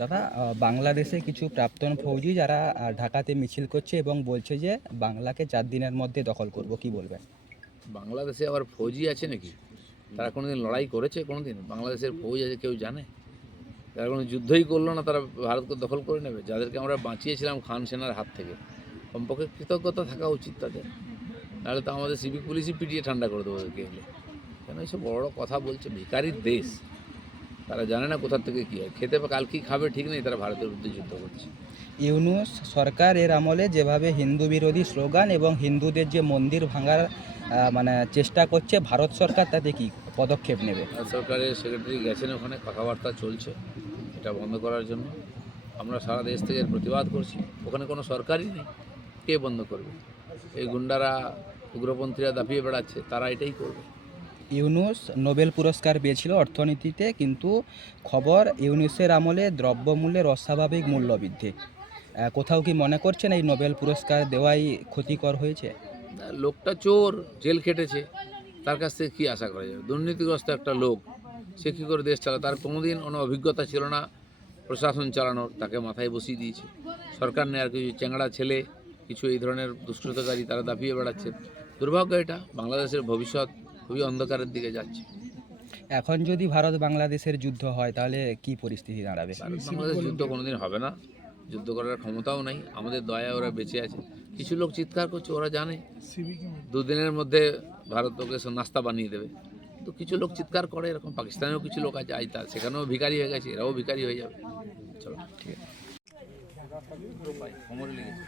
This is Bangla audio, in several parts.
দাদা, বাংলাদেশে কিছু প্রাক্তন ফৌজি যারা ঢাকাতে মিছিল করছে এবং বলছে যে বাংলাকে 4 দিনের মধ্যে দখল করব, কি বলবেন? বাংলাদেশে আবার ফৌজি আছে নাকি? তারা কোনোদিন লড়াই করেছে? কোনোদিন বাংলাদেশের ফৌজ আছে কেউ জানে? তারা কোনো যুদ্ধই করলো না, তারা ভারতকে দখল করে নেবে? যাদেরকে আমরা বাঁচিয়েছিলাম খান সেনার হাত থেকে, কমপক্ষে কৃতজ্ঞতা থাকা উচিত তাদের। নাহলে তো আমাদের সিভিক পুলিশই পিটিয়ে ঠান্ডা করে দেবো ওদেরকে এলে। কেন এইসব বড় বড় কথা বলছে? ভিখারির দেশ, তারা জানে না কোথার থেকে কী হয়, খেতে বা কাল কী খাবে ঠিক নেই, তারা ভারতের বিরুদ্ধে যুদ্ধ করছে। ইউনূস সরকার এর আমলে যেভাবে হিন্দু বিরোধী স্লোগান এবং হিন্দুদের যে মন্দির ভাঙার মানে চেষ্টা করছে, ভারত সরকার তাতে কি পদক্ষেপ নেবে? ভারত সরকারের সেক্রেটারি গেছেন, ওখানে কথাবার্তা চলছে এটা বন্ধ করার জন্য। আমরা সারা দেশ থেকে এর প্রতিবাদ করছি। ওখানে কোনো সরকারই নেই, কে বন্ধ করবে? এই গুন্ডারা, উগ্রপন্থীরা দাপিয়ে বেড়াচ্ছে, তারা এটাই করবে। ইউনূস নোবেল পুরস্কার পেয়েছিল অর্থনীতিতে, কিন্তু খবর ইউনূসের আমলে দ্রব্যমূল্যের অস্বাভাবিক মূল্যবৃদ্ধি। কোথাও কি মনে করছেন এই নোবেল পুরস্কার দেওয়াই ক্ষতিকর হয়েছে? লোকটা চোর, জেল খেটেছে, তার কাছ থেকে কী আশা করা যাবে? দুর্নীতিগ্রস্ত একটা লোক, সে কী করে দেশ চালায়? তার কোনোদিন কোনো অভিজ্ঞতা ছিল না প্রশাসন চালানোর, তাকে মাথায় বসিয়ে দিয়েছে সরকার। নেই আর কিছু চ্যাংড়া ছেলে, কিছু এই ধরনের দুষ্কৃতকারী, তারা দাপিয়ে বেড়াচ্ছে। দুর্ভাগ্য এটা, বাংলাদেশের ভবিষ্যৎ খুবই অন্ধকারের দিকে যাচ্ছে। এখন যদি ভারত বাংলাদেশের যুদ্ধ হয় তাহলে কি পরিস্থিতি দাঁড়াবে? বাংলাদেশ যুদ্ধ কোনোদিন হবে না, যুদ্ধ করার ক্ষমতাও নাই। আমাদের দয়ায় ওরা বেঁচে আছে। কিছু লোক চিৎকার করছে, ওরা জানে দুদিনের মধ্যে ভারত ওকে নাস্তা বানিয়ে দেবে। তো কিছু লোক চিৎকার করে, এরকম পাকিস্তানেও কিছু লোক আছে আইতা, সেখানেও ভিখারি হয়ে গেছে, এরাও ভিখারি হয়ে যাবে। চলো, ঠিক আছে। কোমরে লেগেছে।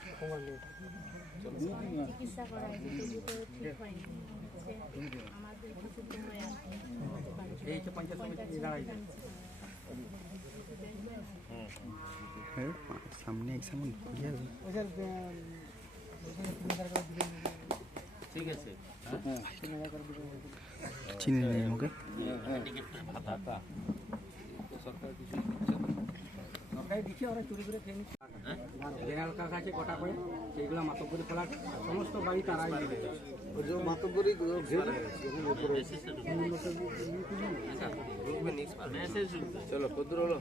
চিকিৎসা করা হয়েছে, তবু তো ঠিক হয়নি। আমাদের কিছু সময় আছে, সামনে এক্সাম ঠিক আছে, চিনি নেই ওকে। সরকার কিছু দিচ্ছে না। জেনারেল কাছে কটা করে সেইগুলো মাতব্বরি ফেলার সমস্ত বাড়ি তারাই দিবে। চলো, কদ্দুর হলো।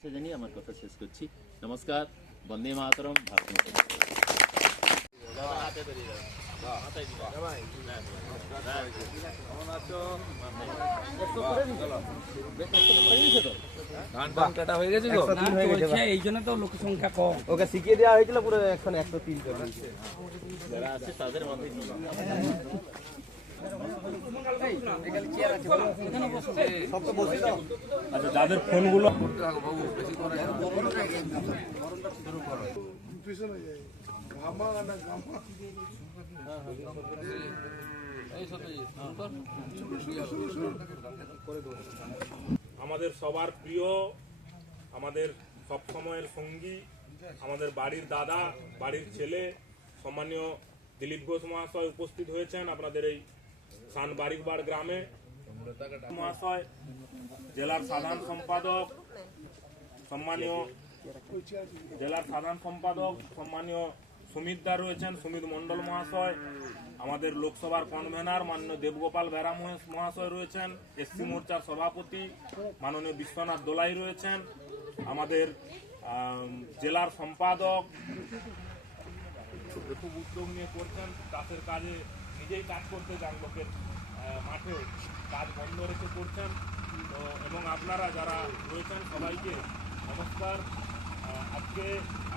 সে জানিয়ে আমার কথা শেষ করছি। নমস্কার, বন্দে মাতরম, ভারত মাতা কি জয়। ধান টান কাটা হয়ে গেছে তো? এই জন্য তো লোক সংখ্যা কম। ওকে শিখিয়ে দেওয়া হয়েছিল পুরো, এখন 103 যারা আছে তাদের মধ্যে আচ্ছা, যাদের ফোনগুলো করতে থাকো বাবু, বেশি করে না। এই সত্যজিৎ, আমাদের সবার প্রিয়, আমাদের সব সময়ের সঙ্গী, আমাদের বাড়ির দাদা, বাড়ির ছেলে, সম্মানীয় দিলীপ ঘোষ মহাশয় উপস্থিত হয়েছেন আপনাদের এই সান বারিকবাড় গ্রামে। মহাশয়, জেলার সাধারণ সম্পাদক, সম্মানীয় জেলার সাধারণ সম্পাদক সম্মানীয় সুমিত দা রয়েছেন, সুমিত মণ্ডল মহাশয়, আমাদের লোকসভার কনভেনার মাননীয় দেবগোপাল বেরা মহাশয় রয়েছেন, এসসি মোর্চার সভাপতি মাননীয় বিশ্বনাথ দোলাই রয়েছেন, আমাদের জেলার সম্পাদক খুব উদ্যোগ নিয়ে করছেন, চাষের কাজে নিজেই কাজ করতে যান, লোকের মাঠে কাজ বন্ধ রেখে করছেন। তো এবং আপনারা যারা রয়েছেন সবাইকে নমস্কার। আজকে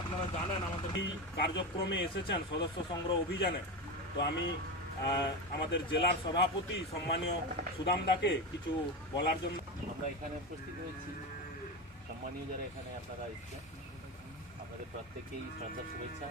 আপনারা জানেন আমাদের এই কার্যক্রমে এসেছেন সদস্য সংগ্রহ অভিযানে। তো আমি আমাদের জেলার সভাপতি সম্মানীয় সুদামদাকে কিছু বলার জন্য আমরা এখানে উপস্থিত হয়েছি। সম্মানীয় যারা এখানে আপনারা এসেছেন, আপনাদের প্রত্যেকেই শ্রদ্ধা শুভেচ্ছা।